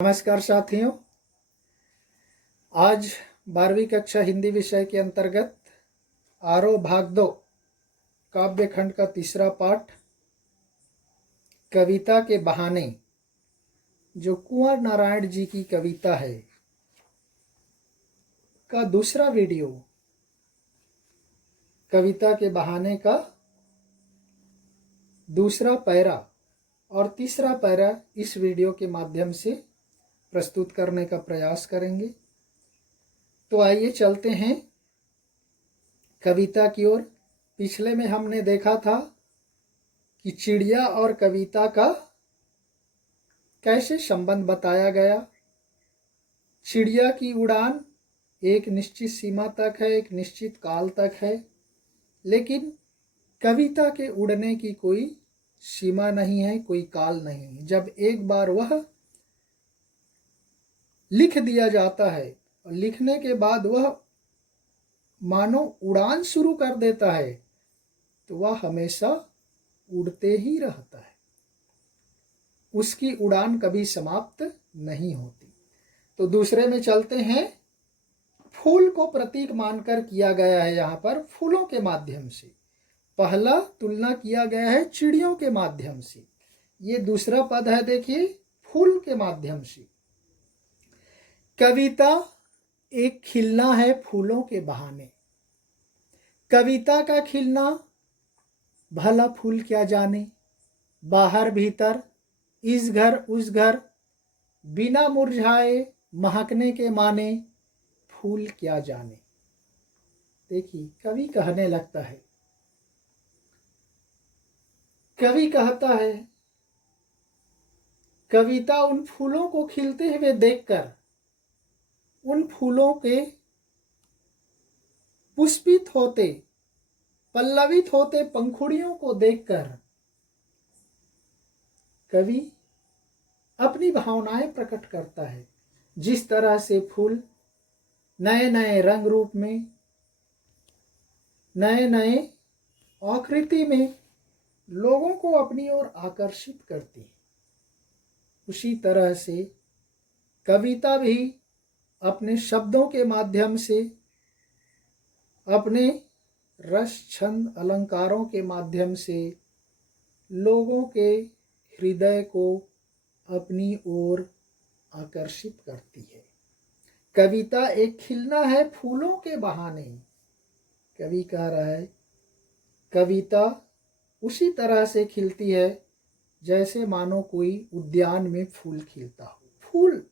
नमस्कार साथियों, आज 12वीं कक्षा हिंदी विषय के अंतर्गत आरोह भाग 2 काव्य खंड का तीसरा पाठ कविता के बहाने, जो कुंवर नारायण जी की कविता है, का दूसरा वीडियो कविता के बहाने का दूसरा पैरा और तीसरा पैरा इस वीडियो के माध्यम से प्रस्तुत करने का प्रयास करेंगे। तो आइए चलते हैं कविता की ओर। पिछले में हमने देखा था कि चिड़िया और कविता का कैसे संबंध बताया गया। चिड़िया की उड़ान एक निश्चित सीमा तक है, एक निश्चित काल तक है, लेकिन कविता के उड़ने की कोई सीमा नहीं है, कोई काल नहीं है। जब एक बार वह लिख दिया जाता है और लिखने के बाद वह मानो उड़ान शुरू कर देता है, तो वह हमेशा उड़ते ही रहता है, उसकी उड़ान कभी समाप्त नहीं होती। तो दूसरे में चलते हैं। फूल को प्रतीक मानकर किया गया है यहाँ पर फूलों के माध्यम से। पहला तुलना किया गया है चिड़ियों के माध्यम से, ये दूसरा पद है, देखिए, फूल के माध्यम से। कविता एक खिलना है फूलों के बहाने। कविता का खिलना भला फूल क्या जाने, बाहर भीतर, इस घर उस घर, बिना मुरझाए महकने के माने, फूल क्या जाने। देखिए, कवि कहने लगता है, कवि कहता है, कविता उन फूलों को खिलते हुए देखकर, उन फूलों के पुष्पित होते, पल्लवित होते पंखुड़ियों को देखकर कवि अपनी भावनाएं प्रकट करता है। जिस तरह से फूल नए नए रंग रूप में, नए नए आकृति में लोगों को अपनी ओर आकर्षित करती है, उसी तरह से कविता भी अपने शब्दों के माध्यम से, अपने रस छंद अलंकारों के माध्यम से लोगों के हृदय को अपनी ओर आकर्षित करती है। कविता एक खिलना है फूलों के बहाने। कवि कह रहा है, कविता उसी तरह से खिलती है जैसे मानो कोई उद्यान में फूल खिलता हो। फूल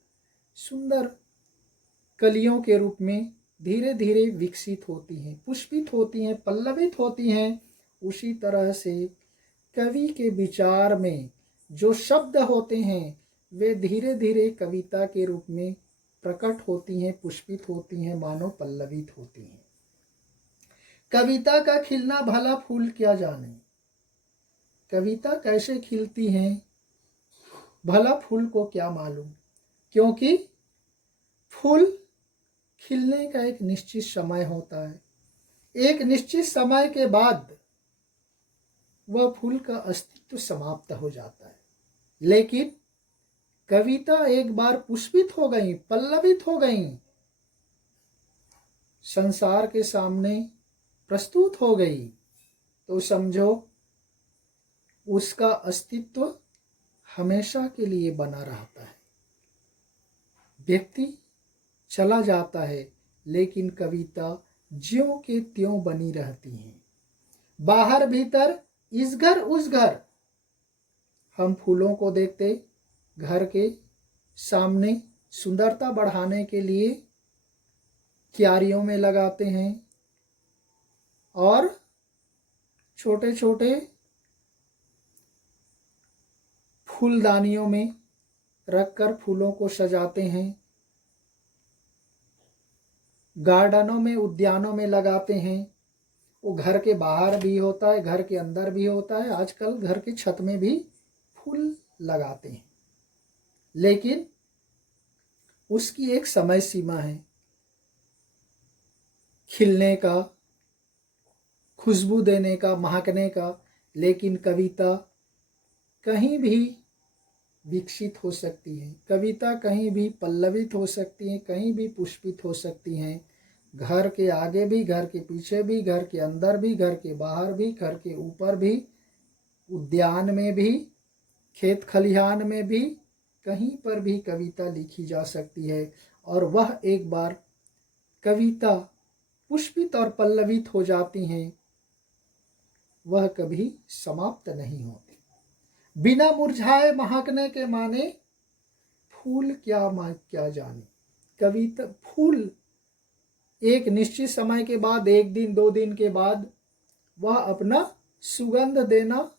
सुंदर कलियों के रूप में धीरे धीरे विकसित होती हैं, पुष्पित होती हैं, पल्लवित होती हैं। उसी तरह से कवि के विचार में जो शब्द होते हैं, वे धीरे धीरे कविता के रूप में प्रकट होती हैं, पुष्पित होती हैं, मानो पल्लवित होती हैं। कविता का खिलना भला फूल क्या जाने। कविता कैसे खिलती हैं, भला फूल को क्या मालूम, क्योंकि फूल खिलने का एक निश्चित समय होता है। एक निश्चित समय के बाद वह फूल का अस्तित्व समाप्त हो जाता है। लेकिन कविता एक बार पुष्पित हो गई, पल्लवित हो गई, संसार के सामने प्रस्तुत हो गई, तो समझो उसका अस्तित्व हमेशा के लिए बना रहता है। व्यक्ति चला जाता है, लेकिन कविता ज्यों के त्यों बनी रहती है। बाहर भीतर, इस घर उस घर, हम फूलों को देखते, घर के सामने सुंदरता बढ़ाने के लिए क्यारियों में लगाते हैं और छोटे छोटे फूलदानियों में रखकर फूलों को सजाते हैं। गार्डनों में, उद्यानों में लगाते हैं। वो घर के बाहर भी होता है, घर के अंदर भी होता है। आजकल घर के छत में भी फूल लगाते हैं, लेकिन उसकी एक समय सीमा है खिलने का, खुशबू देने का, महकने का। लेकिन कविता कहीं भी विकसित हो सकती है। कविता कहीं भी पल्लवित हो सकती है, कहीं भी पुष्पित हो सकती हैं। घर के आगे भी, घर के पीछे भी, घर के अंदर भी, घर के बाहर भी, घर के ऊपर भी, उद्यान में भी, खेत खलिहान में भी, कहीं पर भी कविता लिखी जा सकती है। और वह एक बार कविता पुष्पित और पल्लवित हो जाती हैं, वह कभी समाप्त नहीं होती। बिना मुरझाए महकने के माने, फूल क्या जाने। कविता फूल एक निश्चित समय के बाद, एक दिन 2 दिन के बाद वह अपना सुगंध देना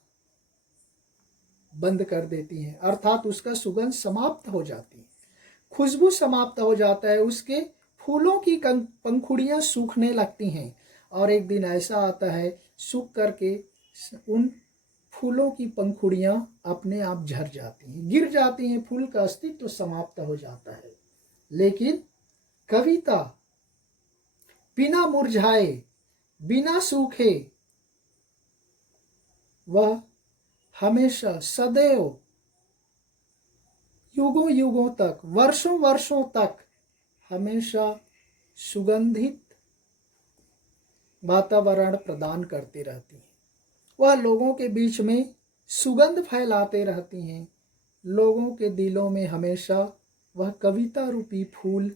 बंद कर देती है, अर्थात उसका सुगंध समाप्त हो जाती है, खुशबू समाप्त हो जाता है, उसके फूलों की पंखुड़ियां सूखने लगती हैं। और एक दिन ऐसा आता है सूख करके उन फूलों की पंखुड़ियां अपने आप झड़ जाती हैं, गिर जाती हैं, फूल का अस्तित्व तो समाप्त हो जाता है। लेकिन कविता बिना मुरझाए, बिना सूखे, वह हमेशा सदैव युगों युगों तक, वर्षों वर्षों तक हमेशा सुगंधित वातावरण प्रदान करती रहती है। वह लोगों के बीच में सुगंध फैलाते रहती हैं। लोगों के दिलों में हमेशा वह कविता रूपी फूल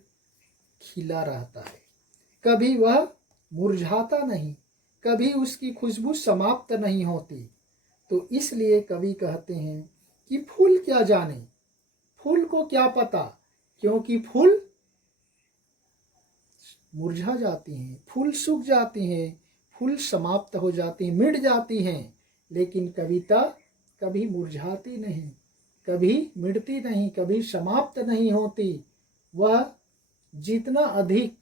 खिला रहता है, कभी वह मुरझाता नहीं, कभी उसकी खुशबू समाप्त नहीं होती। तो इसलिए कवि कहते हैं कि फूल क्या जाने, फूल को क्या पता, क्योंकि फूल मुरझा जाती हैं, फूल सूख जाती हैं, फूल समाप्त हो जाती हैं, मिट जाती हैं। लेकिन कविता कभी मुरझाती नहीं, कभी मिटती नहीं, कभी समाप्त नहीं होती। वह जितना अधिक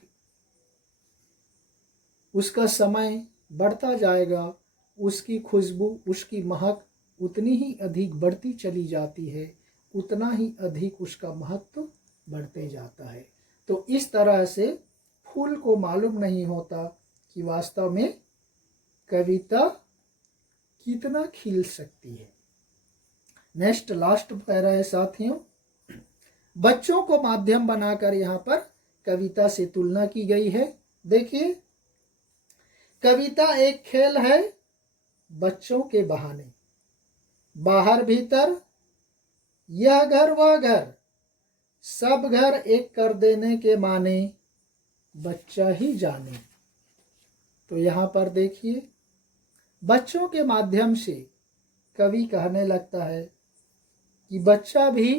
उसका समय बढ़ता जाएगा, उसकी खुशबू, उसकी महक उतनी ही अधिक बढ़ती चली जाती है, उतना ही अधिक उसका महत्व बढ़ते जाता है। तो इस तरह से फूल को मालूम नहीं होता कि वास्तव में कविता कितना खिल सकती है। नेक्स्ट लास्ट पैरा है साथियों, बच्चों को माध्यम बनाकर यहाँ पर कविता से तुलना की गई है। देखिए, कविता एक खेल है बच्चों के बहाने, बाहर भीतर, यह घर वह घर, सब घर एक कर देने के माने, बच्चा ही जाने। तो यहाँ पर देखिए, बच्चों के माध्यम से कवि कहने लगता है कि बच्चा भी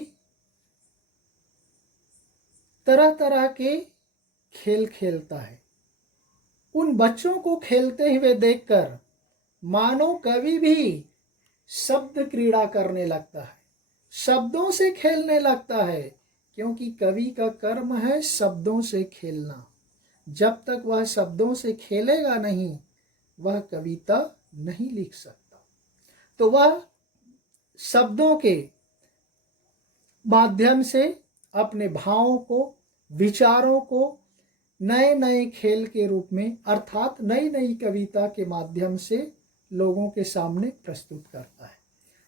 तरह तरह के खेल खेलता है। उन बच्चों को खेलते हुए देखकर मानो कवि भी शब्द क्रीड़ा करने लगता है, शब्दों से खेलने लगता है, क्योंकि कवि का कर्म है शब्दों से खेलना। जब तक वह शब्दों से खेलेगा नहीं, वह कविता नहीं लिख सकता। तो वह शब्दों के माध्यम से अपने भावों को, विचारों को नए नए खेल के रूप में, अर्थात नई नई कविता के माध्यम से लोगों के सामने प्रस्तुत करता है।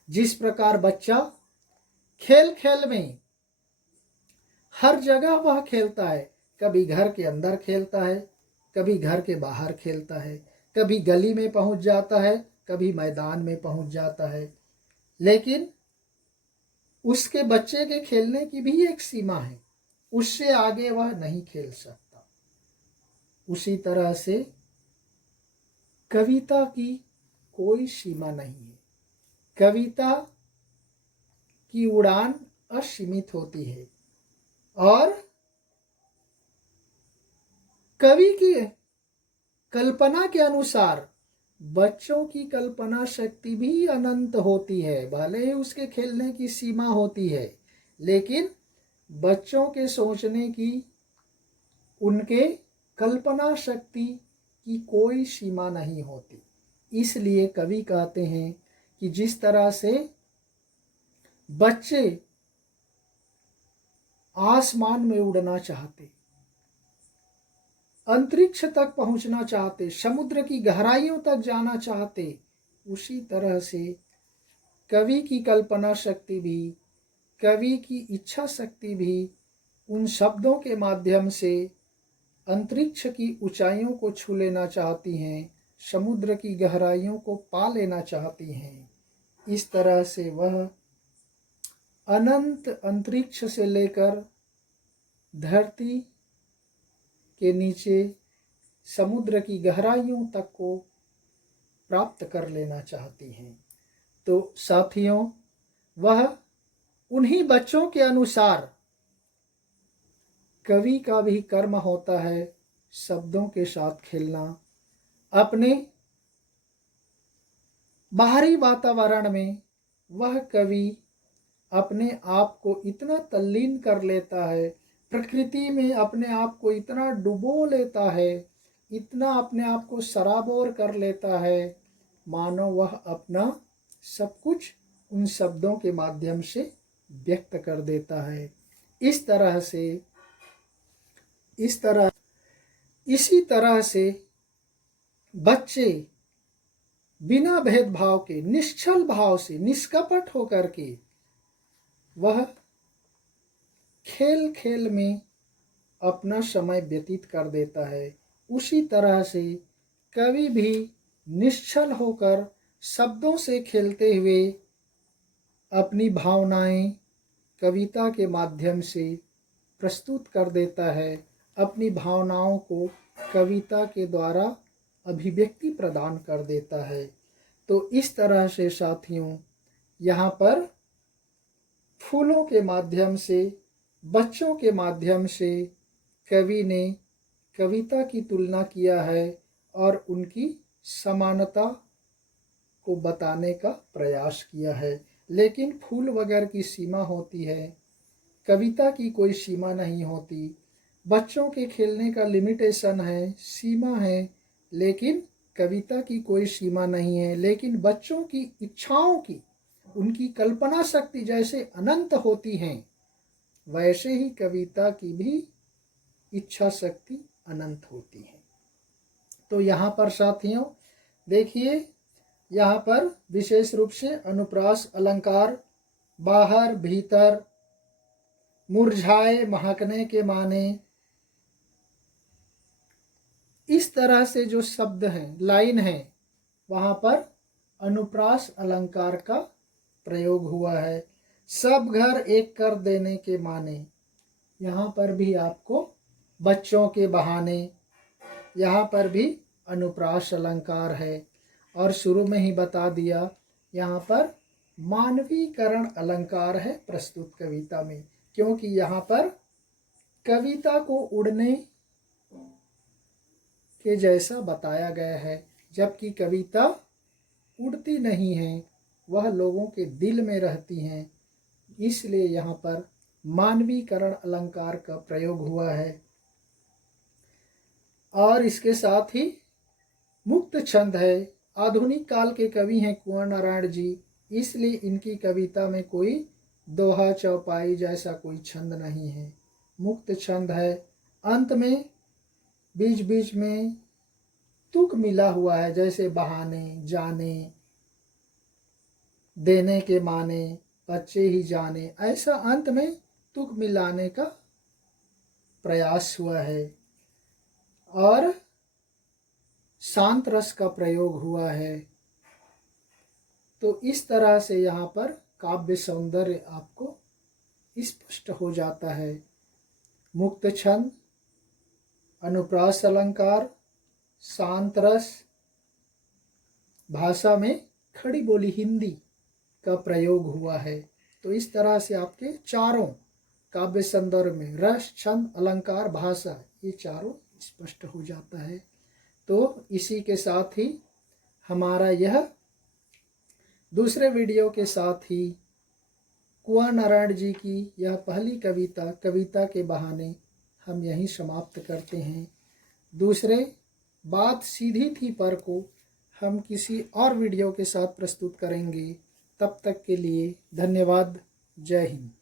जिस प्रकार बच्चा खेल खेल में हर जगह वह खेलता है, कभी घर के अंदर खेलता है, कभी घर के बाहर खेलता है, कभी गली में पहुंच जाता है, कभी मैदान में पहुंच जाता है, लेकिन उसके बच्चे के खेलने की भी एक सीमा है, उससे आगे वह नहीं खेल सकता। उसी तरह से कविता की कोई सीमा नहीं है, कविता की उड़ान असीमित होती है। और कवि की कल्पना के अनुसार बच्चों की कल्पना शक्ति भी अनंत होती है। भले ही उसके खेलने की सीमा होती है, लेकिन बच्चों के सोचने की, उनके कल्पना शक्ति की कोई सीमा नहीं होती। इसलिए कवि कहते हैं कि जिस तरह से बच्चे आसमान में उड़ना चाहते, अंतरिक्ष तक पहुंचना चाहते, समुद्र की गहराइयों तक जाना चाहते, उसी तरह से कवि की कल्पना शक्ति भी कवि की इच्छा शक्ति भी उन शब्दों के माध्यम से अंतरिक्ष की ऊंचाइयों को छू लेना चाहती हैं, समुद्र की गहराइयों को पा लेना चाहती हैं। इस तरह से वह अनंत अंतरिक्ष से लेकर धरती के नीचे समुद्र की गहराइयों तक को प्राप्त कर लेना चाहती हैं। तो साथियों, वह उन्हीं बच्चों के अनुसार कवि का भी कर्म होता है शब्दों के साथ खेलना। अपने बाहरी वातावरण में वह कवि अपने आप को इतना तल्लीन कर लेता है, प्रकृति में अपने आप को इतना डुबो लेता है, इतना अपने आप को सराबोर कर लेता है, मानो वह अपना सब कुछ उन शब्दों के माध्यम से व्यक्त कर देता है। इसी तरह से बच्चे बिना भेदभाव के, निश्चल भाव से, निष्कपट होकर के वह खेल खेल में अपना समय व्यतीत कर देता है। उसी तरह से कवि भी निश्चल होकर शब्दों से खेलते हुए अपनी भावनाएं कविता के माध्यम से प्रस्तुत कर देता है, अपनी भावनाओं को कविता के द्वारा अभिव्यक्ति प्रदान कर देता है। तो इस तरह से साथियों, यहाँ पर फूलों के माध्यम से, बच्चों के माध्यम से कवि ने कविता की तुलना किया है और उनकी समानता को बताने का प्रयास किया है। लेकिन फूल वगैरह की सीमा होती है, कविता की कोई सीमा नहीं होती। बच्चों के खेलने का लिमिटेशन है, सीमा है, लेकिन कविता की कोई सीमा नहीं है। लेकिन बच्चों की इच्छाओं की, उनकी कल्पना शक्ति जैसे अनंत होती हैं, वैसे ही कविता की भी इच्छा शक्ति अनंत होती है। तो यहाँ पर साथियों देखिए, यहाँ पर विशेष रूप से अनुप्रास अलंकार, बाहर भीतर, मुरझाए महकने के माने, इस तरह से जो शब्द हैं, लाइन है, वहाँ पर अनुप्रास अलंकार का प्रयोग हुआ है। सब घर एक कर देने के माने, यहाँ पर भी आपको बच्चों के बहाने, यहाँ पर भी अनुप्रास अलंकार है। और शुरू में ही बता दिया, यहाँ पर मानवीकरण अलंकार है प्रस्तुत कविता में, क्योंकि यहाँ पर कविता को उड़ने के जैसा बताया गया है, जबकि कविता उड़ती नहीं है, वह लोगों के दिल में रहती हैं। इसलिए यहाँ पर मानवीकरण अलंकार का प्रयोग हुआ है। और इसके साथ ही मुक्त छंद है। आधुनिक काल के कवि हैं कुंवर नारायण जी, इसलिए इनकी कविता में कोई दोहा चौपाई जैसा कोई छंद नहीं है, मुक्त छंद है। अंत में बीच बीच में तुक मिला हुआ है, जैसे बहाने, जाने, देने के माने, बच्चे ही जाने, ऐसा अंत में तुक मिलाने का प्रयास हुआ है। और शांत रस का प्रयोग हुआ है। तो इस तरह से यहाँ पर काव्य सौंदर्य आपको स्पष्ट हो जाता है। मुक्त छंद, अनुप्रास अलंकार, शांत रस, भाषा में खड़ी बोली हिंदी का प्रयोग हुआ है। तो इस तरह से आपके चारों काव्य सौंदर्य में रस, छंद, अलंकार, भाषा, ये चारों स्पष्ट हो जाता है। तो इसी के साथ ही हमारा यह दूसरे वीडियो के साथ ही कुंवर नारायण जी की यह पहली कविता, कविता के बहाने, हम यहीं समाप्त करते हैं। दूसरे बात सीधी थी पर को हम किसी और वीडियो के साथ प्रस्तुत करेंगे। तब तक के लिए धन्यवाद। जय हिंद।